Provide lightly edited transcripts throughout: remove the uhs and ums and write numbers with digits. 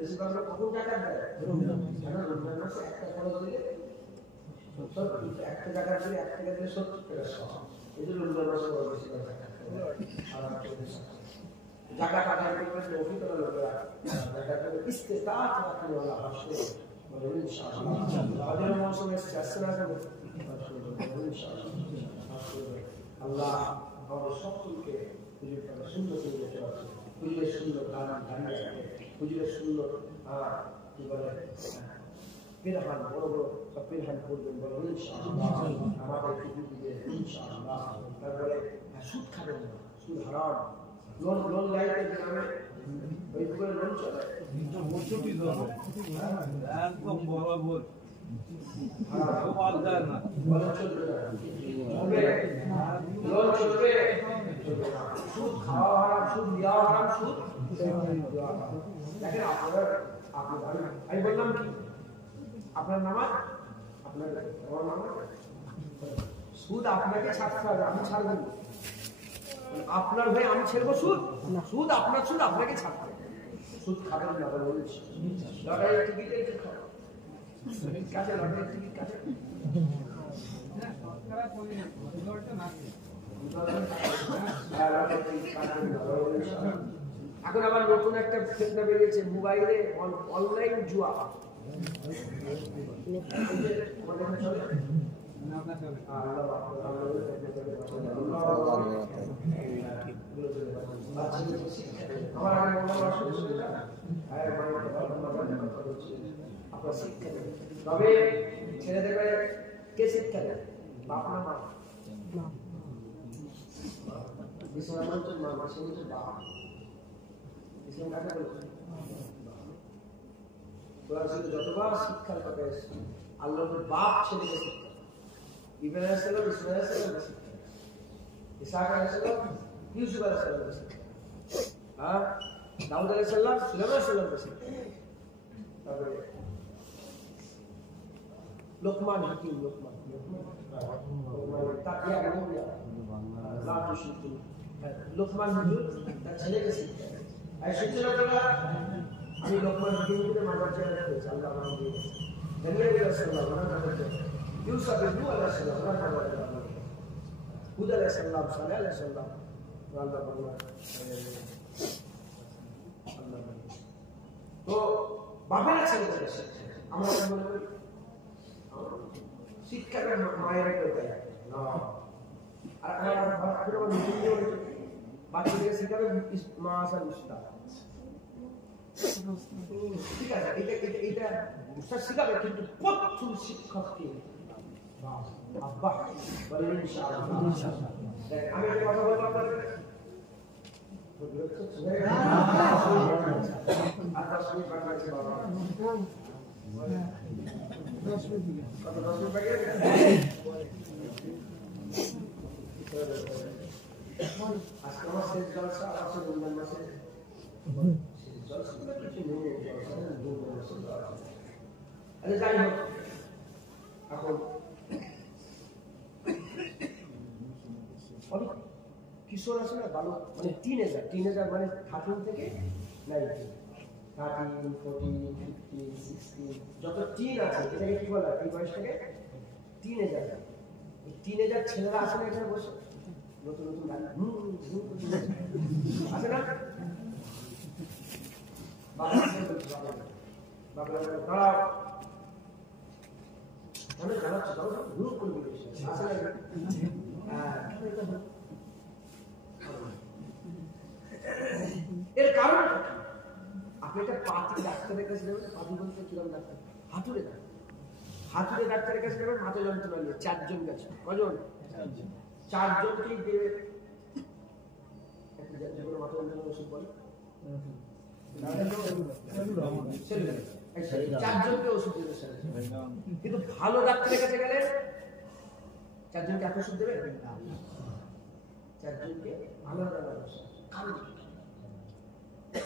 বেশিরভাগ লোক কখন টাকা দেয়? রমজান মাসে একটা খরচ দিলে একটা টাকা দিলে 1 টাকা দিলে 70 টাকা সওয়াব। এই যে রমজান মাসে বেশি টাকা জাকাত আদায় করবেন অভিজ্ঞতা লোকেরা জাকাত ইস্তেতাআত রাখলে ওরা আসলে বলে ইনশাআল্লাহ হজের মৌসুমে আসছে না আল্লাহ আমাদের সকলকে হুজুর তাআলা সুন্দর করে দিতে পারে। হুজুরের সুন্দর গান গাইতে থাকে, হুজুরের সুন্দর কি বলে পিরহান বড় বড় সব পিরহান করবেন বলে ইনশাআল্লাহ আমাদের কিছু দিবে ইনশাআল্লাহ। তারপরে সুদ খাবেন না, সুদ হারাম। লোন লাইতে গ্রামে ওই করে লোন চলে একদম বরাবর লোন চলবে, সুদ খাওয়া হারাম, সুদ দেওয়া হারাম, সুদ দেখেন আমি বললাম কি আপনার নামাজ আপনার আমার নামাজ সুদ আপনাকে ছাড়তে হবে, আমি ছাড়বো না। আপনার ভাই আমি ছেড়বো সুদ? সুদ আপনার সুদ আপনাকে ছাড়তে হবে। সুদ খাবেন না বলছি লটারির টিকিটে কাছে লটারির টিকিট কাছে এখন আবার নতুন একটা ফিতনা বেরিয়েছে মোবাইলে অনলাইন জুয়া। তবে ছেলেদের কে শিক্ষা দেয়? বাপ না মা? যতবার শিক্ষার কথা এসেছে আল্লাহর বাপ ছেলেকে শিক্ষা, ইব্রাহিম আলাইহিস সালাম, ইসমাঈল আলাইহিস সালাম শিক্ষা, ইসহাক আলাইহিস সালাম, ইউসুফ আলাইহিস সালাম শিক্ষা, দাউদ আলাইহিস সালাম, সুলাইমান আলাইহিস সালাম শিক্ষা। তারপরে লোকমান হাকিম, লোকমান তাকিয়া মুমিয়া লা তুশরিকু, লোকমান হুজুর তার ছেলেকে শিক্ষা। আর শিক্ষা আমি লোকমান হাকিমকে মাদার জায়গা করেছি, আল্লাহ আমাকে দিয়েছে। নবী আলাইহিস সালাম ওনার কাছে ইউসুফ ইবনে আলাইহিস সালাম ওনার কাছে হুদ আলাইহিস সালাম, সালেহ আলাইহিস সালাম আল্লাহ বললেন আল্লাহ তো বাবার ছেলেদের শিক্ষা আমরা মনে করি শিক্ষাটা মায়ের করতে হয় না। আর আমার বাচ্চাদের শিখাবে মা আসার উস্তাদ, ঠিক আছে? এটা উস্তাদ শিখাবে, কিন্তু প্রথম শিক্ষককে আব্বা বলেন ইনশাআল্লাহ। আমি একটা কথা বলবো আপনাদের, আজকে আমার শেষ জলসা আছে রমজান মাসে, যাই হোক এখন অনেক কিশোর আছে না, বালক মানে টিনেজার মানে 13 থেকে 19, 13, 14, 15, 16 যত টিন আছে এটাকে কি বলা হয়? এই বয়সটাকে টিনেজার। এই টিনেজার ছেলেরা আছে না এখানে বসে নতুন নতুন গান আছে না? এর কারণ আপনি একটা পাতি ডাক্তারের কাছে যাবেন, পাতি বলতে কিরকম ডাক্তার? হাতুড়ে ডাক্তার। হাতুড়ে ডাক্তারের কাছে যাবেন মাথা যন্ত্রণা নিয়ে, 4 জন গেছে। কজন? 4 জনকেই দেবে যে কোনো মাথা যন্ত্রণার ওষুধ বলে 4 জনকে ওষুধ দেবে, কিন্তু ভালো ডাক্তারের কাছে গেলে 4 জনকে এক ওষুধ দেবে? 4 জনকে আলাদা আলাদা ওষুধ।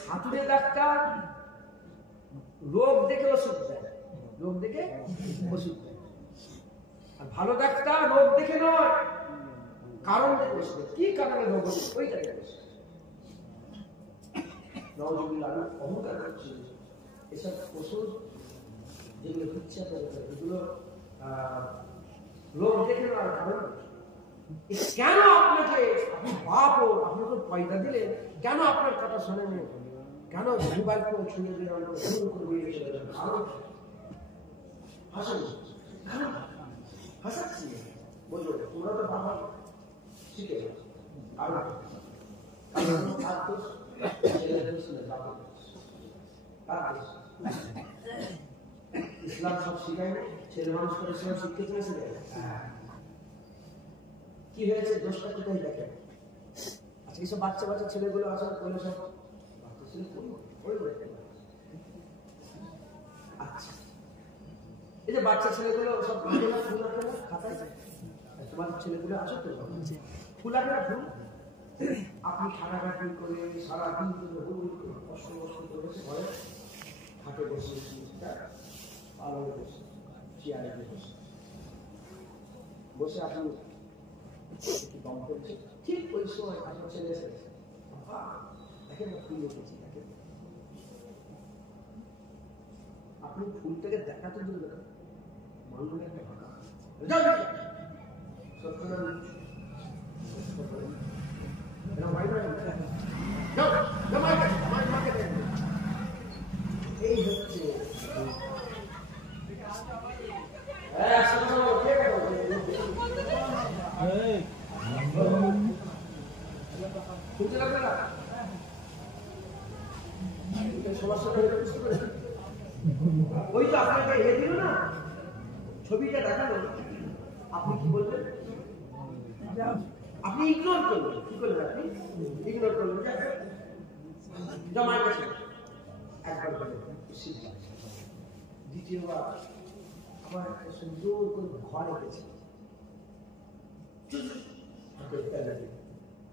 হাতুড়ে ডাক্তার রোগ দেখে ওষুধ দেয়, রোগ দেখে ওষুধ দেয়। আর ভালো ডাক্তার রোগ দেখে নয়, কারণ দেখে ওষুধ দেয়। কি কারণে রোগ হচ্ছে ওইটা দেখে ওষুধ। নওয়াজুবিল্লাহ অহংকার করছে, এসব ওষুধ যেগুলো দিচ্ছে এগুলো লোক দেখে আর ভালো কেন আপনাকে আপনি বাপ ও আপনি তো পয়দা দিলেন কেন আপনার কথা শোনেন কেন মোবাইল ফোন ছুঁয়ে দিলেন শুরু করে দিয়েছিলেন হাসেন হাসাচ্ছি বললো তোমরা তো বাবা শিখে আর ইসলাম সব শিখায় ছেলে মানুষ করে ইসলাম শিখতে চেয়েছিল কি হয়েছে দোষটা কোথায় দেখেন আজকে এইসব বাচ্চা বাচ্চা ছেলেগুলো আসলে বলে সব বাচ্চা ছেলে আচ্ছা এই যে বাচ্চা ছেলেগুলো সব খাতায় তোমার ছেলেগুলো আসো তো ফুলাটা ফুল আপনি খাটাখাটি করে সারাদিন কষ্ট কষ্ট করে ঘরে হাতে বসে আলোয় বসে চেয়ারে বসে বসে আপনি একটু দম করছে ঠিক ওই সময় আপনার ছেলে এসে দেখেন ফুল রেখেছি দেখেন আপনি ফুলটাকে দেখাতে দিলেন মানুষের একটা ভাষা এই হচ্ছে ওই তো আপনাকে এ দিল না ছবিটা দেখালো আপনি কি বললেন আপনি ইগনোর করলেন কি করলেন আপনি ইগনোর করলেন জমা গেছে একবার বলে দ্বিতীয়বার আমার একটা সুন্দর করে ঘর রেখেছে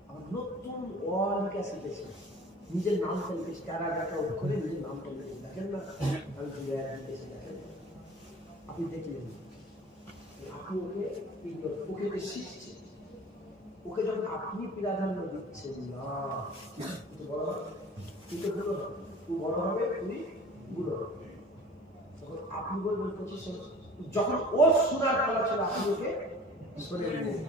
আমার নতুন ওয়াল ক্যাসে গেছে নিজের নামটা লিখেছি তারা দেখা করে নিজের নামটা লিখে দেখেন না আমি লিখেছি দেখেন আপনি দেখলেন আপনি ওকে ওকে শিখছে ওকে যখন আপনি প্রাধান্য দিচ্ছেন না বড় কিন্তু বড় হবে তুমি বুড়ো হবে তখন আপনি বলবেন যখন ওর সুরার পালা ছিল আপনি ওকে শুনে নেবেন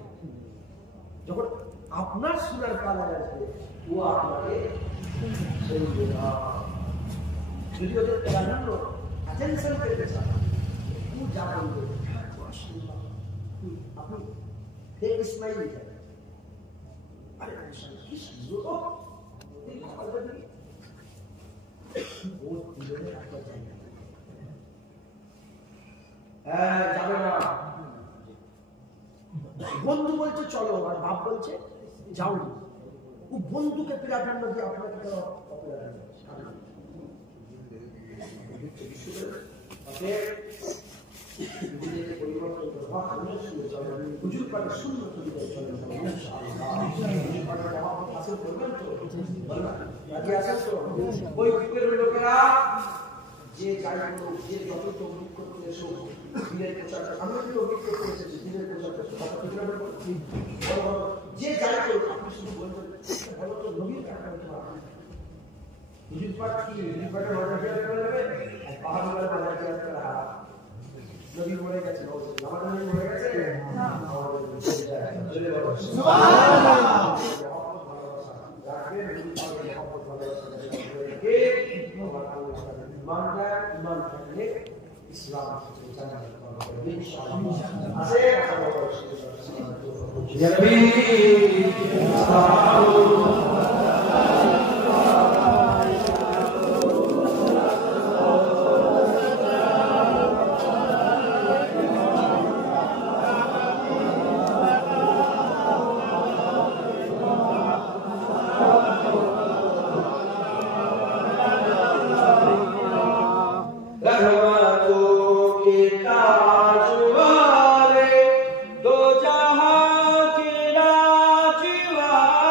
যখন আপনার সুরার পালা আসবে ও আপনাকে শুনবে না যদি ওদের প্রাধান্য অ্যাটেনশন পেতে চান ও যা বলবে আপনি ফেক স্মাইল দিতেন আরে কি সুন্দর এই কথাটা দিয়ে ও দিলে একটা জায়গা যাবে না বন্ধু বলছে চলো আর বাপ বলছে যাও ও বন্ধুকে প্রাধান্য দিয়ে আপনাকে কেন লোকেরা যে যাই করুক যে যত তৌহিদ করতে এসো দিনের প্রচারটা আমি যদি অভিজ্ঞ করতে এসেছি দিনের প্রচারটা যে যাই করুক আপনি শুধু বলবেন বলো তো নবীর কাটা হুজুর পাক কি হুজুর পাকের রোজা জিয়ারত করে নেবে পাহাড়ের রোজা জিয়ারত করা নবী মরে গেছে আমাদের নবী মরে গেছে না সুবহানাল্লাহ রাখবেন হুজুর পাকের মহব্বত ভালোবাসা ইমান থাকলে ইসলাম ইনশাআল্লাহ আছে दो जहां के राजवा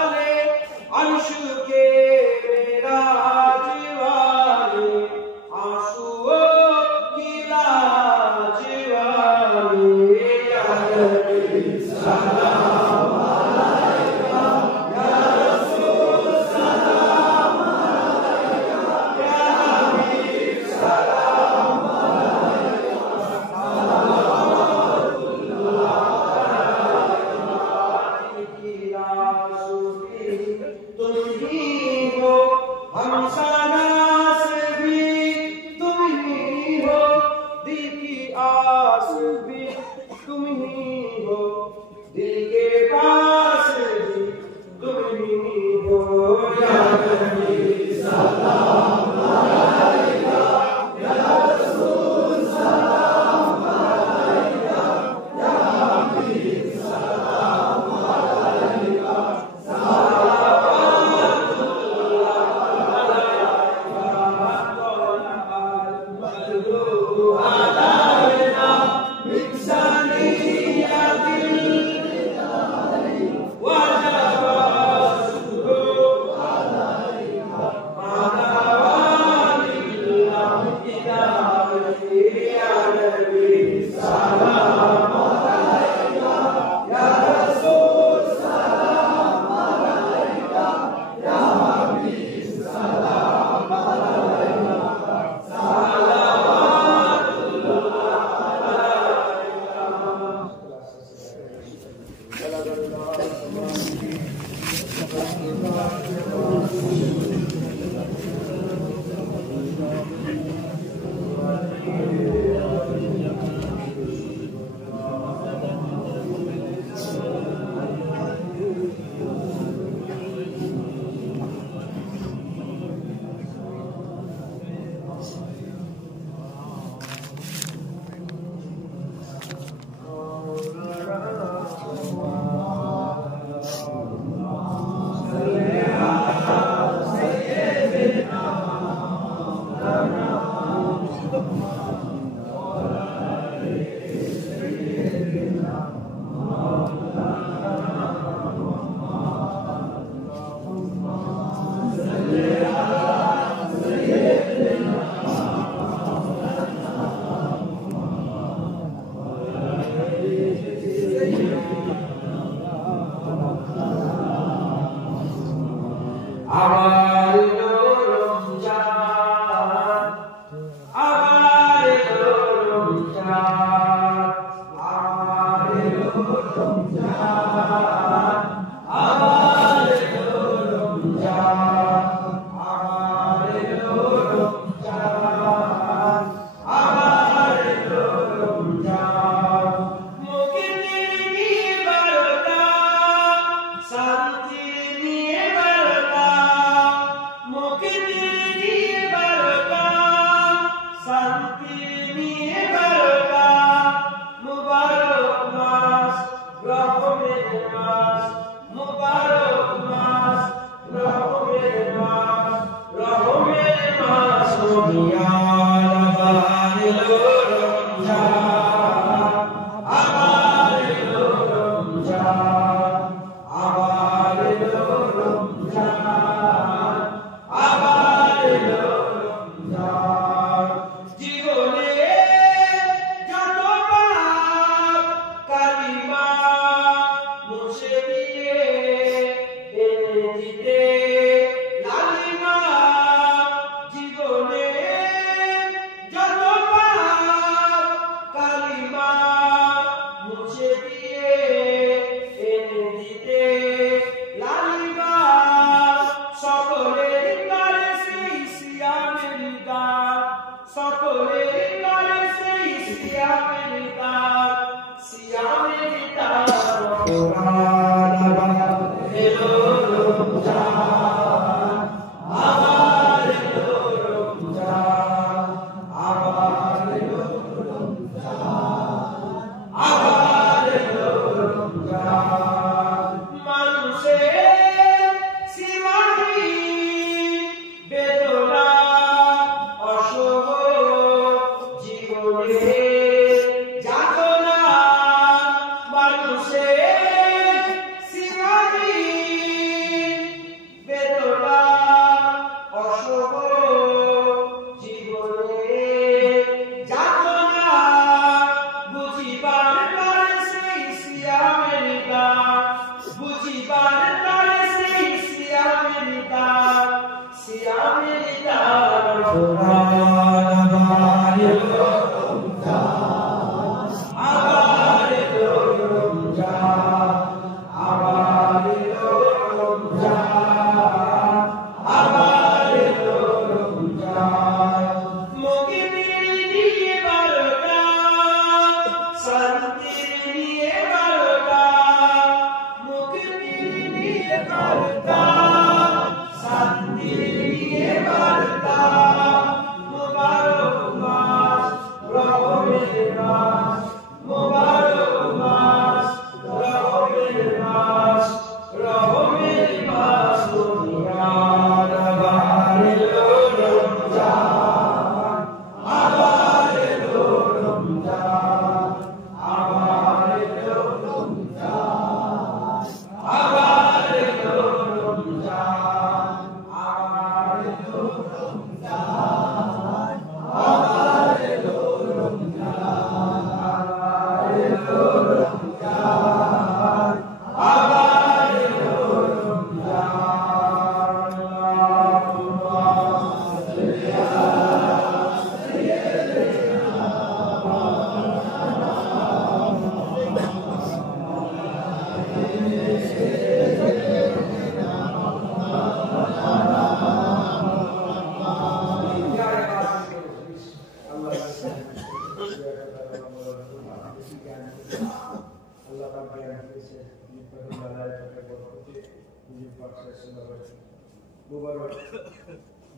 মুবারক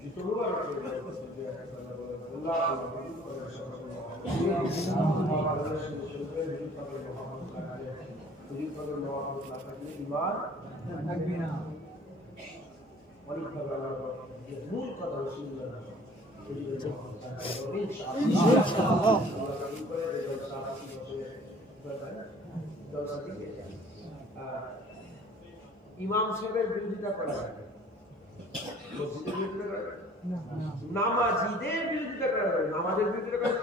জুতো মুবারক মূল কথা ইমাম সাহেবের বিরোধিতা করা যাবে, নামাজিদের বিরোধিতা করা যাবে, নামাজের বিরোধিতা করা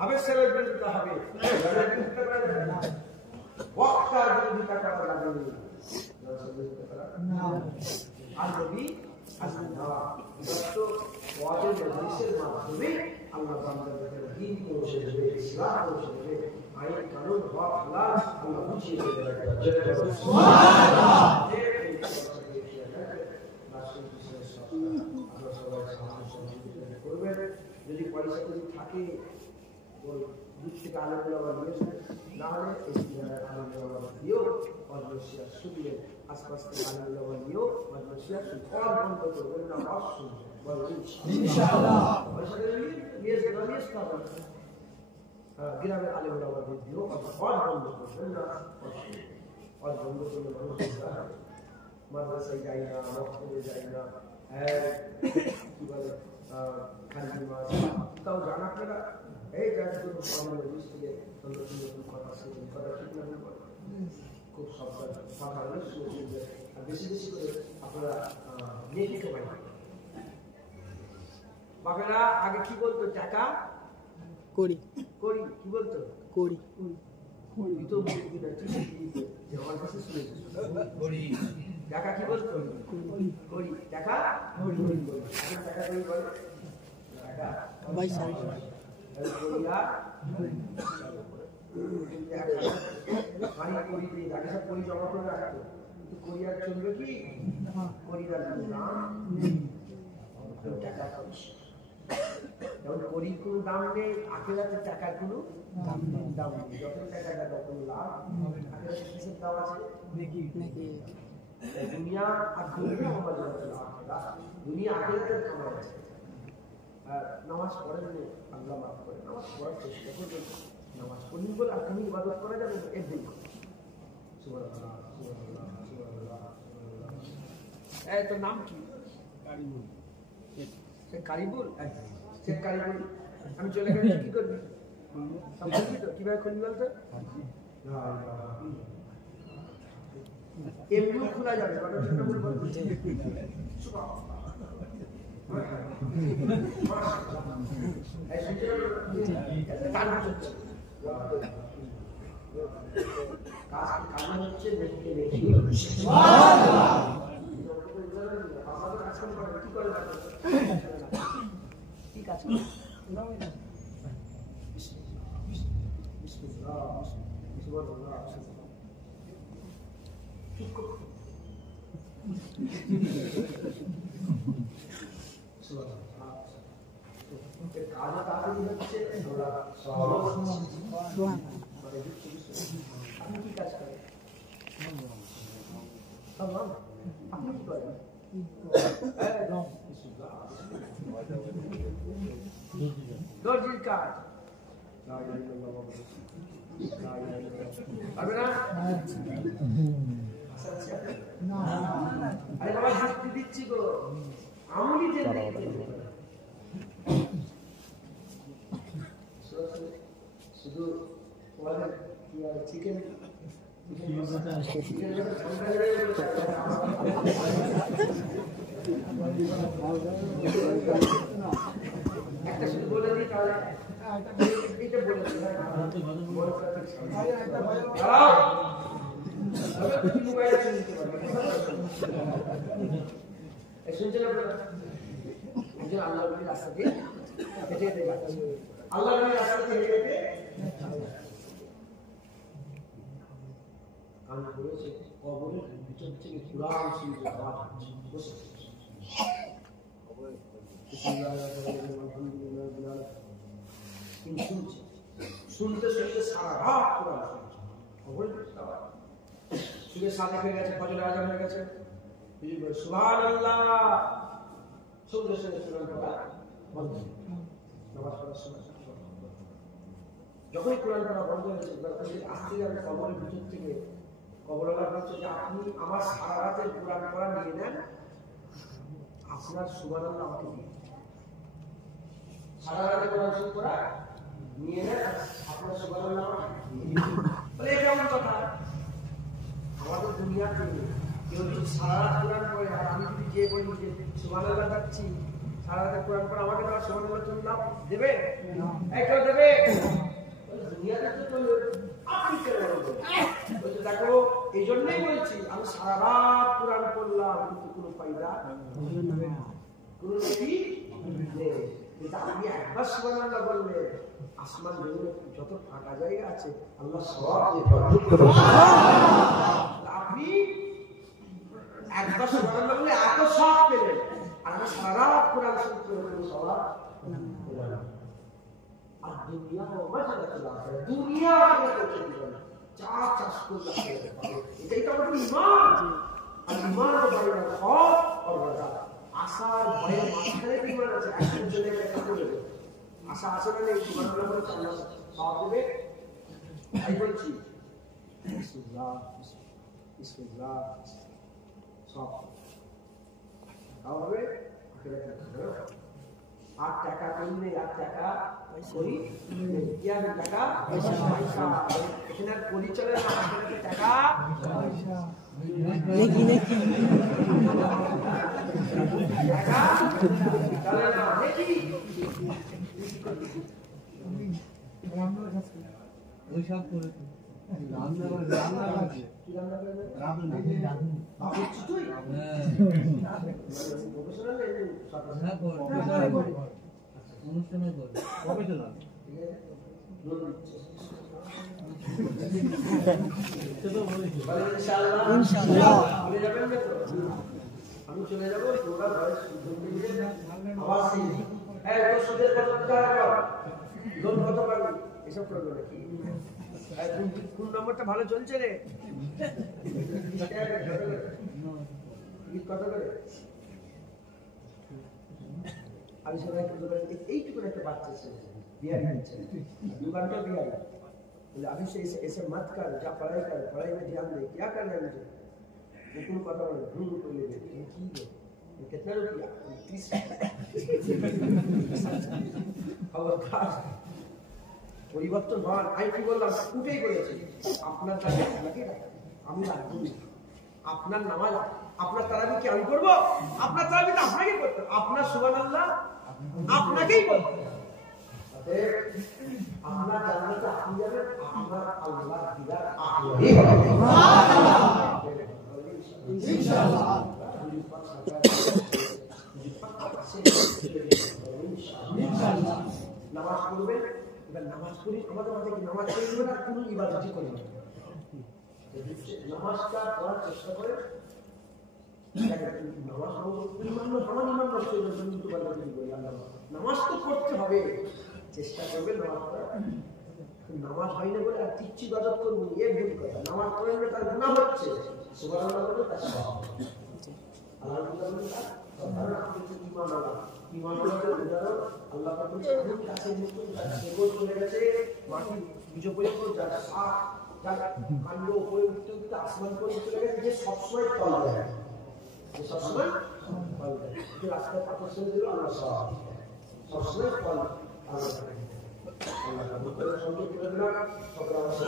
হাফেজ সাহেবের বিরোধিতা হবে, বক্তার বিরোধিতা করা যাবে আর নবী আসবেন না। ওয়াজের মজলিসের মাধ্যমে আল্লাহ বান্দাদের দ্বীন পৌঁছে দেবে, ইসলাম পৌঁছে দেবে, আইন কানুন হক হালাল আল্লাহ বুঝিয়ে দেবে। সুবহানাল্লাহ। যদি পয়সা যদি থাকে ওই দূর থেকে আলোগুলো আবার নিয়ে না হলে আলোগুলো দিয়েও অজস্যা শুনলে আশপাশ থেকে আলোগুলো আবার নিয়েও অজস্যা কল বন্ধ করবেন না, অবশ্যই গ্রামের আলোগুলো আবার দিয়েও কল বন্ধ করবেন না, কল বন্ধ করলে মানুষ মাদ্রাসায় যাই না, মক্তবে যাই না, কি বলে খালি মাছ তাও জানা আপনারা এই জায়গায় কোনো মজলিস থেকে নতুন নতুন কথা শিখেন, কথা ঠিক না খুব সাবধান কথা হলে শুনে আর বেশি বেশি করে আপনারা নেট কামাই বাবারা আগে কি বলতো টাকা করি করি কি বলতো করি করি তো আমার কাছে শুনেছি করি টাকা কি বলতো করি টাকা করি টাকা করি বলে টাকা পয়সা করিয়া বাড়ি করি দিয়ে টাকা সব করি জমা করে রাখতো, কিন্তু করিয়ার চলবে কি করিয়ার নাম টাকা পয়সা যেমন করির কোনো দাম নেই, আখেরাতে টাকার কোনো দাম নেই, যখন টাকাটা তখন লাভ, আখেরাতে কিসের দাম আছে নাকি দুনিয়া আর দুনিয়া আমাদের দুনিয়া আখেরাতের কামাই আছে। আর নামাজ পড়েন আল্লাহ মাফ করে, নামাজ পড়ার চেষ্টা করবেন, নামাজ পড়লেন বলে আর তুমি ইবাদত করা যাবে একদিন সুবহানাল্লাহ সুবহানাল্লাহ সুবহানাল্লাহ। এই তোর নাম কি? কারিবুল। শেখ কারিবুল, শেখ কারিবুল আমি চলে গেলে কি করবি? কিভাবে খুলবি বলতো? এমনি খোলা যাবে, আপনি কি কাজ করেন? আপনি কি করেন? দর্জির কাজ পারবে না? আরে বাবা যুক্তি দিচ্ছি গো, আমি শুধু তোমাদের চিকেন একটা শুধু বলে দিই তাহলে এটা বলে দিই শুনছেন আপনারা আল্লাহ রাস্তা দিয়ে হেঁটে হেঁটে যাচ্ছে, আল্লাহ রাস্তা দিয়ে হেঁটে হেঁটে কান করেছে কবরের ভিতর থেকে কুরআন শুনতে আওয়াজ হচ্ছে, বসে শুনতে শুনতে সারা রাত কুরআন শুনছে, কবরের ভিতরে আওয়াজ শুনে সাদেক হয়ে গেছে, ফজরের আজান হয়ে গেছে, সুবহানাল্লাহ সঙ্গে সঙ্গে কোরআন পড়া বন্ধ। নামাজ পড়ার সময় যখনই কোরআন পড়া বন্ধ হয়েছে আস্তে আস্তে কবরের ভিতর থেকে কবরওয়ালা বলছে যে আপনি আমার সারা রাতের কোরআন পড়া নিয়ে নেন, আপনার সুবহানাল্লাহ আমাকে দিন। সারা রাতের কোরআন পড়া নিয়ে নেন, আপনার সুবহানাল্লাহ আমাকে দিন। বলে এটা কেমন কথা? আমাদের দুনিয়াতে কেউ যদি সারা রাত কোরআন পড়ে আর আমি যদি যে বলি যে সুবহানাল্লাহ যাচ্ছি সারা রাতের কোরআন পড়া আমাকে দেওয়া সুবহানাল্লাহ তুমি নাও, দেবে? কেউ দেবে? দুনিয়াতে তো আপনি কেন বলছেন? দেখো এই জন্যই বলছি আমি সারা রাত কোরআন পড়লাম কিন্তু কোনো ফায়দা কোনো নেই। আপনি একবার সুবহানাল্লাহ বললে আসমান জমিনে যত ফাঁকা জায়গা আছে আল্লাহ সওয়াব দিয়ে আপনি একবার সুবহানাল্লাহ বললে এত সওয়াব পেলেন, আর আমি সারা রাত কোরআন শুনতে কোনো সওয়াব পেলাম। আর দুনিয়া দুনিয়া চা চাষ করতে এটাই তো আমাদের ইমান। আর ইমান আশার ভয়ে মাঝখানে ইমান আছে, একজন চলে গেলে আশা আছে না নেই? ইমান সওয়াব দেবে। তাই বলছি বিসমিল্লাহ বিসমিল্লাহ সব হবে। 8 টাকা কইলে 8 টাকা কই 11 টাকা পয়সা এখানে কলি চলে না, এখানে টাকা পয়সা নেকি নেকি টাকা চলে না নেকি ওই সব করে রান্না আছে কি রান্না করবে রান্না আপনি তুই প্রফেশনাল অনুষ্ঠানে বল প্রফেশনাল ইনশাআল্লাহ বলে যাবেন না তো? আমি চলে যাব তোরা বয়স আওয়াজ নেই। হ্যাঁ তো সুদের কত টাকা লোন কত পাবি এসব করবে নাকি? কোন নম্বরটা ভালো চলছে রে? কত করে? আমি সবাই এইটুকু একটা বাচ্চা ছেলে बिहारी दुकान का बिहारी बोले अभी से ऐसे मत कर, जा पढ़ाई कर, पढ़ाई में ध्यान दे। क्या करना है मुझे? लेकिन पता नहीं को ले ठीक है कितना रुपया 30 खबरदार পরিবর্তন হন। আমি কি বললাম উঠেই বলেছি আপনার কাছে আপনাকে আমি রাখবো, আপনার নামাজ আপনার তারাবি কি আমি করবো? আপনার তারাবি তো আপনাকেই করতে, আপনার সুবহানাল্লাহ আপনাকেই করতে। আপনার জান্নাতে আপনি যাবেন, আপনার আল্লাহ দিদার আপনি ইনশাআল্লাহ। নামাজ পড়বেন, এবার নামাজ পড়ি আমাদের মাঝে কি নামাজ পড়বে না কোনো ইবাদতই করি না। নামাজটা পড়ার চেষ্টা করে নামাজ তো করতে হবে, চেষ্টা করবে নামাজ পড়া। নামাজ হয় না বলে আর কিচ্ছু ইবাদত করবো এ ভুল কথা। নামাজ পড়ে না তার গুনাহ হচ্ছে, সুবহানাল্লাহ বলে তার সওয়াব। আলহামদুলিল্লাহ বলে তার ঈমান আল্লাহ ঈমান আল্লাহ আল্লাহ পাকের কাছে মতো সেবল চলে গেছে মাটি নিচে পর্যন্ত যার সাপ যার কাণ্ড উপরে উঠতে উঠতে আসমান পর্যন্ত চলে গেছে, যে সবসময় ফল দেয়, যে সবসময় ফল দেয়। যে রাস্তায় পাথর ছেড়ে দিল আল্লাহ সবসময় ফল আল্লাহ আল্লাহ বুকের সঙ্গে করে দিলাম সকল অবস্থা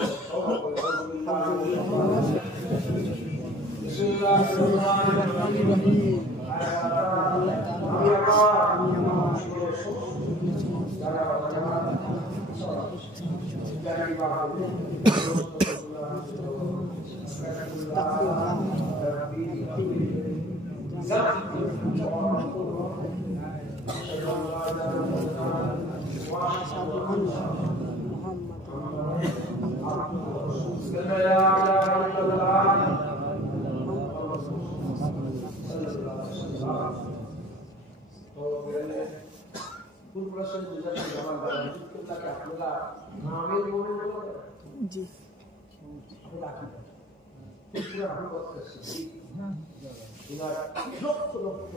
जी এনার লক্ষ লক্ষ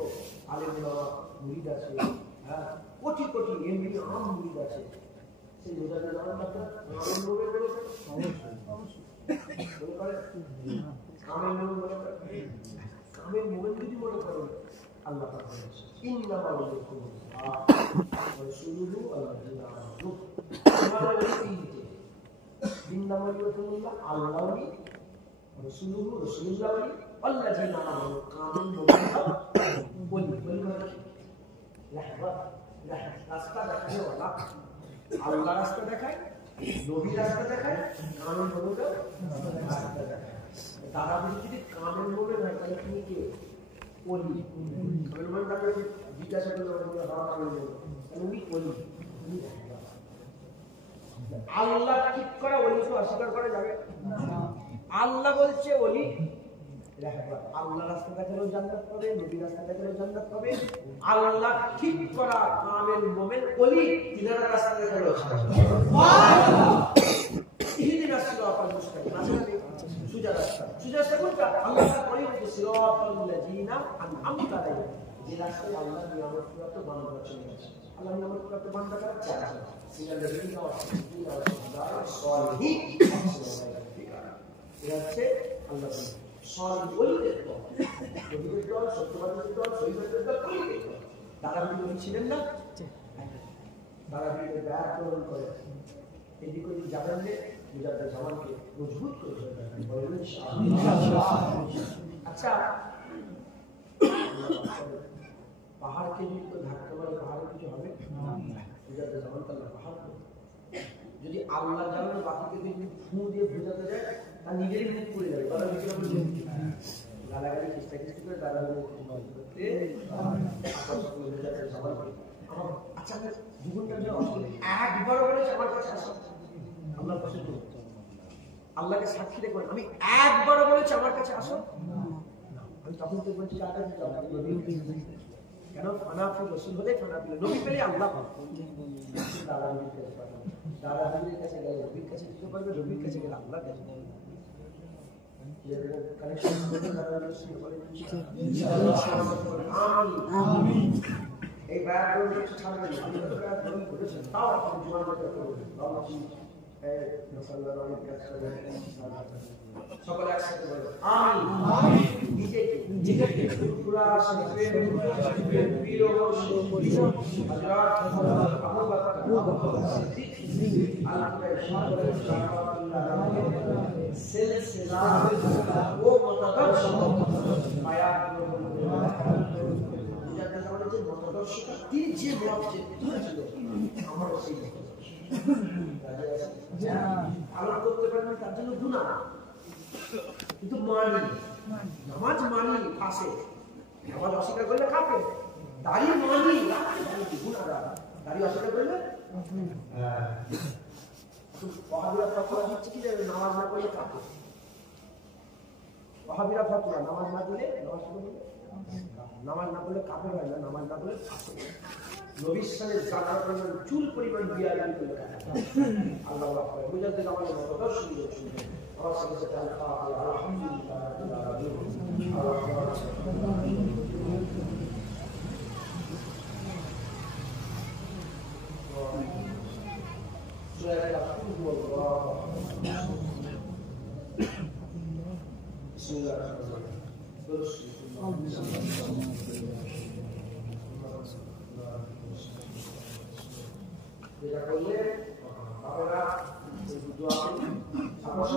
আলেম মুরিদ আছে, হ্যাঁ, কোটি কোটি এমনি আম মুরিদ আছে। সেই রোজাতে যাওয়ার আপনার কামের লোভে বলে কামের লোভ মনে করেন, কামের মোমেন যদি মনে করেন আল্লাহ আল্লাহ রাস্তা দেখায়, নবী রাস্তা দেখায়, কামের লোভে রাস্তা দেখায়। তারা যদি কামের লোভে হয় তাহলে তুমি কে? জিজ্ঞাসা আল্লাহ ঠিক করা ওলিকে অস্বীকার করা যাবে? আল্লাহ বলছে ওলি আল্লাহ রাস্তা দেখালেও জান্নাত পাবে, নবী রাস্তা দেখালেও জান্নাত পাবে। আল্লাহ ঠিক করা কামেল মোমেন ওলি তিনারা রাস্তা দেখালেও সুজা রাস্তা, সুজা রাস্তা কোনটা? আল্লাহ পরে সিরাতাল লাযিনা আনআমতা আলাইহিম, যে রাস্তায় আল্লাহ নিয়ামতপ্রাপ্ত বান্দারা চলে গেছে। আল্লাহ নিয়ামতপ্রাপ্ত বান্দারা চার আছে, সিনাল্লাযিনা ওয়াসিনা ওয়াসলিহিন, এরা হচ্ছে আল্লাহ সলিহ ওলিদের দল, নবীদের দল, সত্যবাদীদের দল, শহীদের দল, ওলিদের দল। তারা বিরোধী ছিলেন না, তারা বিরোধী ব্যয় গ্রহণ করে এদিক ওদিক যাবেন যে মুজাদ্দেদ জামানকে মজবুত করে বলেন ইনশাআল্লাহ। আচ্ছা, পাহাড়কে যদি তো ধাক্কা মারে পাহাড়ে কিছু হবে? মুজাদ্দেদ জামান তাআলা পাহাড় যদি আল্লাহ জানেন বাকিকে যদি ফু দিয়ে বোঝাতে যায় তার নিজেরই মুখ পড়ে যাবে, কথা বুঝতে পারবেন? গালাগালি চেষ্টা করে তারা করতে আচ্ছা জীবনটা একবার বলেছে আমার কাছে আসো, আল্লাহর কাছে আল্লাহকে সাক্ষী রেখে আমি একবার বলেছি আমার কাছে আসো, আমি তখন তো বলছি কার কাছে যাবো? কেন? ফানাফি রসুল হলে ফানাফি, নবী পেলে আল্লাহ দাদা নবীর কাছে পাঠাবো, দাদা নবীর কাছে গেলে নবীর কাছে দিতে পারবে, নবীর কাছে গেলে আল্লাহর কাছে পারবে। কানেকশন করতে দাদা রসুল বলে আমিন। এই ব্যাপারগুলো কিছু ছাড়বেন না, আমি তো কাজ বলি করেছেন, তাও আপনি জোয়ান করতে পারবেন। সকলে একসাথে বলবো আমিন। নিজেকে নিজেকে পুরা শরীরে বীর ও হযরত আবু বকর সিদ্দিক সিলসিলা ও মুতাদর্শ আয়াত মতাদর্শটা তিনি যে মত ছিল আমার সেই পালন করতে পারেন তার জন্য গুনাহ, কিন্তু মানি নামাজ মানি ফাঁসে, নামাজ অস্বীকার করলে কাফের, দাঁড়িয়ে মানি গুনাহগার, দাঁড়িয়ে অস্বীকার করলে ওয়াহাবিরা ফতোয়া দিচ্ছে কি নামাজ না করলে কাফের। ওয়াহাবিরা ফতোয়া নামাজ না দিলে নামাজ না করলে কাফের হয় না, নামাজ না করলে কাফের। নবীর সাথে জানার পরিমাণ চুল পরিমাণ দিয়ে আলাদা করে আল্লাহ আকবার মুজাদ্দেদ আমাদের মতাদর্শ দিয়ে শুনবেন। আমার সাথে সাথে আলহামদুলিল্লাহ যেটা করলে আপনারা আল্লাহ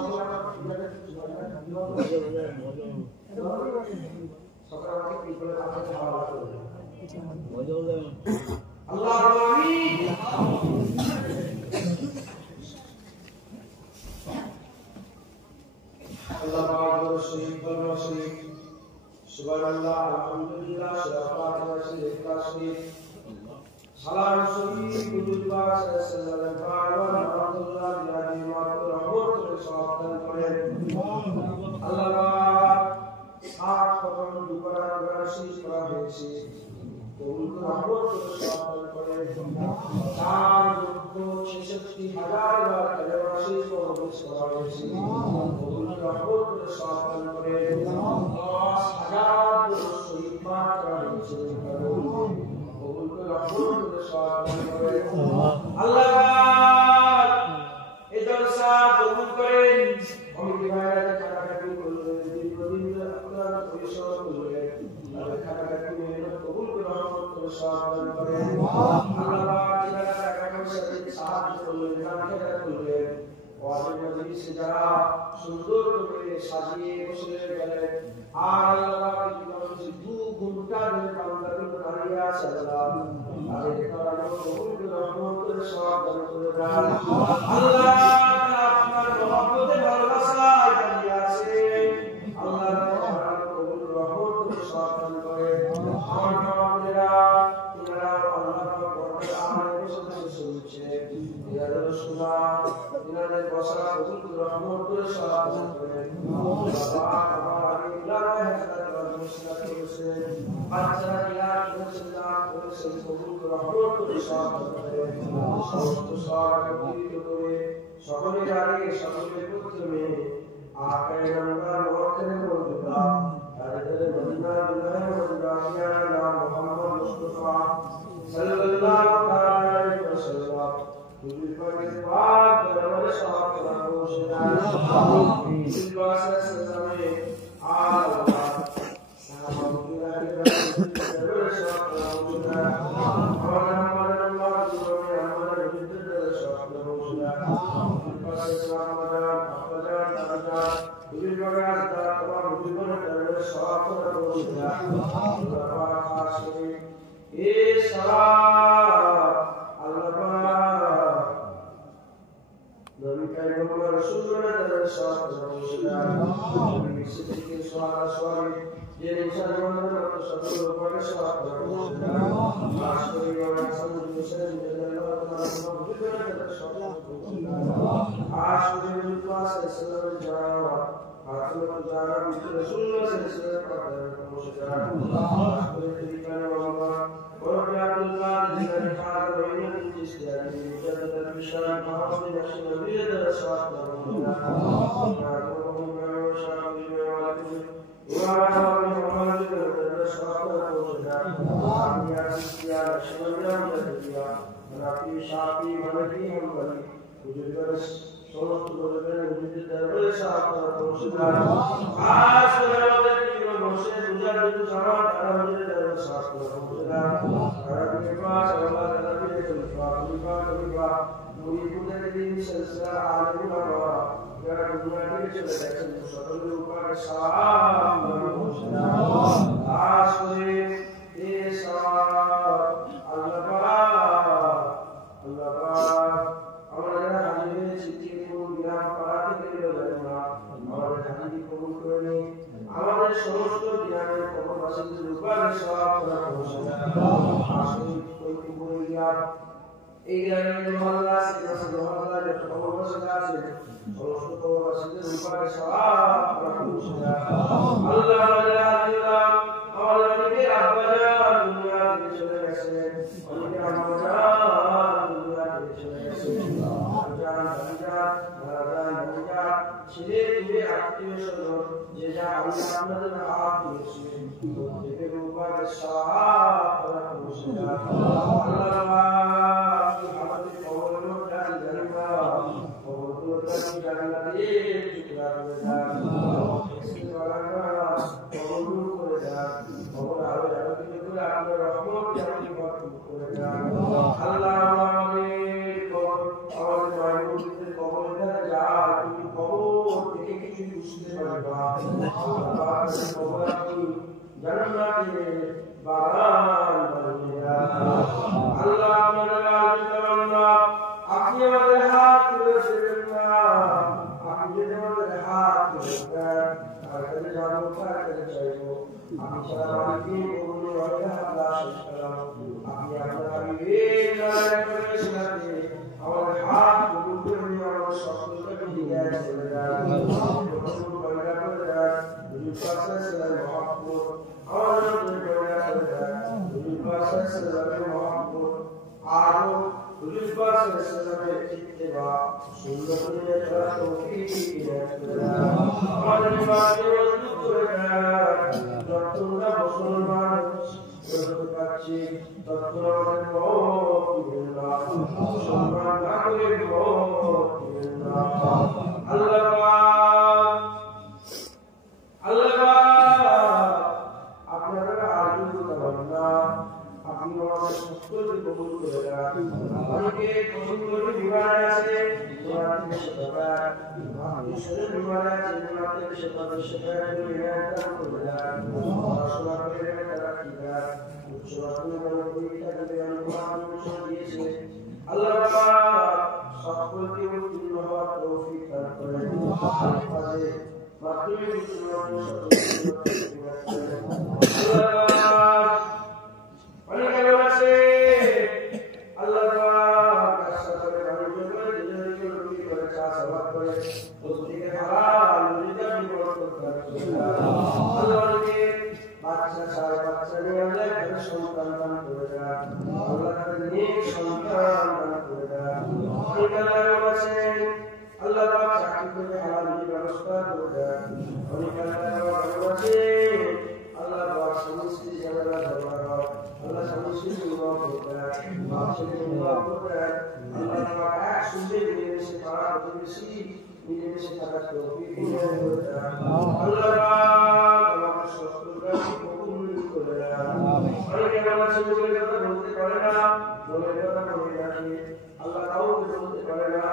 সুবহানাল্লাহ আলহামদুলিল্লাহ সালাম শরীফ কুতুবা সাল্লাল্লাহু আলাইহি ওয়াসাল্লাম বিআদি মাতুর রহমত সাহাবান করেন আল্লাহ আট কদম দুবার শরীফ করা হয়েছে কবুল রহমত সাহাবান করে 4,66,000 বার কালেমা শরীফ কবুল করা হয়েছে কবুল রহমত করে সওয়াব করে 10,000 শহীদ পাক করা হয়েছে কবুল করে রহমত করে সওয়াব করে আল্লাহ এই জলসা কবুল করেন কমিটি ভাইরা কাটাকাটি করলেন দীর্ঘদিন আপনার পরিশ্রম করলেন তাদের কাটাকাটি মেহনত কবুল করে রহমত করে সওয়াব করেন আল্লাহ যারা টাকা পয়সা দিয়ে সাহায্য করলেন জানাতে করলেন ওয়াজিব মজলিসে যারা সুন্দর করে সাজিয়ে বসে গেলেন আর আল্লাহ কি 2 ঘন্টা ধরে বান্দাগুলো দাঁড়িয়ে আছে আল্লাহ তাদের কারণে কবুল করে রহমত করে সওয়াব করে দেন আল্লাহ আপনার মহব্বতে ভালোবাসায় দাঁড়িয়ে আছে আল্লাহ তাআলা কবুল রহমত করে সওয়াব করে আমার বাবারা তোমরা আল্লাহ পাকের আমার বসে শুনছে এরা শোনা ইনাদের বসা কবুল করে রহমত করে সওয়াব করে বাবা আমার ইলাহ হাজার মুসলিম করেছে বাচ্চারা ইলাহ করেছে না করেছে কবুল করে রহমত করে সওয়াব করে সমস্ত সওয়াব পূরিত করে সকলের আগে সকলের প্রথমে আকায়ে নামদার ওয়াক্তের মওজুদা তাদের মদিনা মদিনা নাম মুহাম্মদ মুস্তাফা সাল্লাল্লাহু আলাইহি ওয়াসাল্লাম হুজুর পাকের পাক দরবারে সওয়াব পৌঁছে দেন আমিন সাল্লাল্লাহু আল্লাহ সাহাবায়ে দরবারে সওয়াব পৌঁছে দেন আমাদের আল্লাহ জীবনে আমাদের বিদ্যুতের সওয়াব পৌঁছে দেন পাশে সালামাত আফজাল দাদা হুজুর পাকের দরবার হুজুর পাকের দরবারে সওয়াব পৌঁছে দেন দরবার খাস করে এ সালাত আল্লাহ নবী কারীম রাসূলুল্লাহ সাল্লাল্লাহু আলাইহি ওয়াসাল্লাম নবী সিদ্দিকের সওয়াল যে মুসলমানদের মত সকল উপরে সওয়াব খাস করে হাসান মুসলিম রাদিয়াল্লাহু তাআলা খাস করে নবী সাল্লাল্লাহু আলাইহি ওয়াসাল্লাম ফাতিমা জারা বিনতে রাসূলুল্লাহ সাল্লাল্লাহু আলাইহি ওয়াসাল্লাম খাস করে তরিকার বাবা وربي عبد الله الذي قال بين الاستياء جدد البشار محمد نفس النبي درسات সুন্দর করে চলা তৌফিক আমাদের ইমানকে মজবুত করে দেন যতটা মুসলমান পাচ্ছি ততটা আমাদের মুসলমান না করে আল্লাহ আপনারা আজু তামান্না আপনি আমাদের সকলকে কবুল করে দেন আমাকে কবুল করে বিমানে আছে তোমার দেশে বাবা আপনি শরীর বিমানে আছে তোমার দেশে বাবা সেখানে নিরাপদ করে দেন পড়াশোনা করে তারা কি দেন উচ্চমাধ্যমিক পরীক্ষা দিতে অনুমান দিয়েছে আল্লাহ সকলকে উত্তীর্ণ হওয়ার তৌফিক দান করেন আমাদের মাধ্যমিক অনেক আছে আল্লাহ বাচ্চা ছাড়া বাচ্চা নিয়ে আমরা সন্তান দান করে দেন আল্লাহ নেক সন্তান দান করে দেন অনেক আছে আল্লাহ চাকরি করে হালাল ব্যবস্থা করে দেন অনেক আছে আল্লাহ স্বামী স্ত্রী ঝগড়া আল্লাহ স্বামী স্ত্রী বাপ ছেলে করে আল্লাহ এক সুন্দর মিলেমিশে তারা প্রতিবেশী মিলেমিশে থাকার তৌফিক আল্লাহ আমাদের সকলকে কবুল করে অনেকে আমার ছেলেগুলোর কথা বলতে পারে না মনের কথা বলে রাখে আল্লাহ কাউকে বলতে পারে না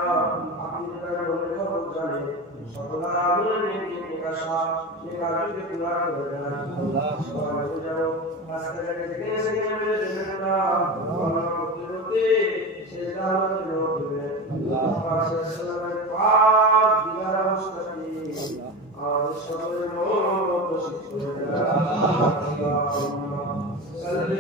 আপনি তার মনের খবর জানেন সকল আমলের নেকি নিকাশা নিকাশকে পুরা করে দেন আল্লাহ সুবহানাহু ওয়া তাআলা রাস্তাঘাটে যেখানে সেখানে মেরে দেবেন না আল্লাহ করতে করতে সেজদা আমাদের জন্য দেবেন আল্লাহ পাকের পাক দিদার অবস্থাতে আমাদের সকলের মন খুশি করে দেন আল্লাহুম্মা সাল্লি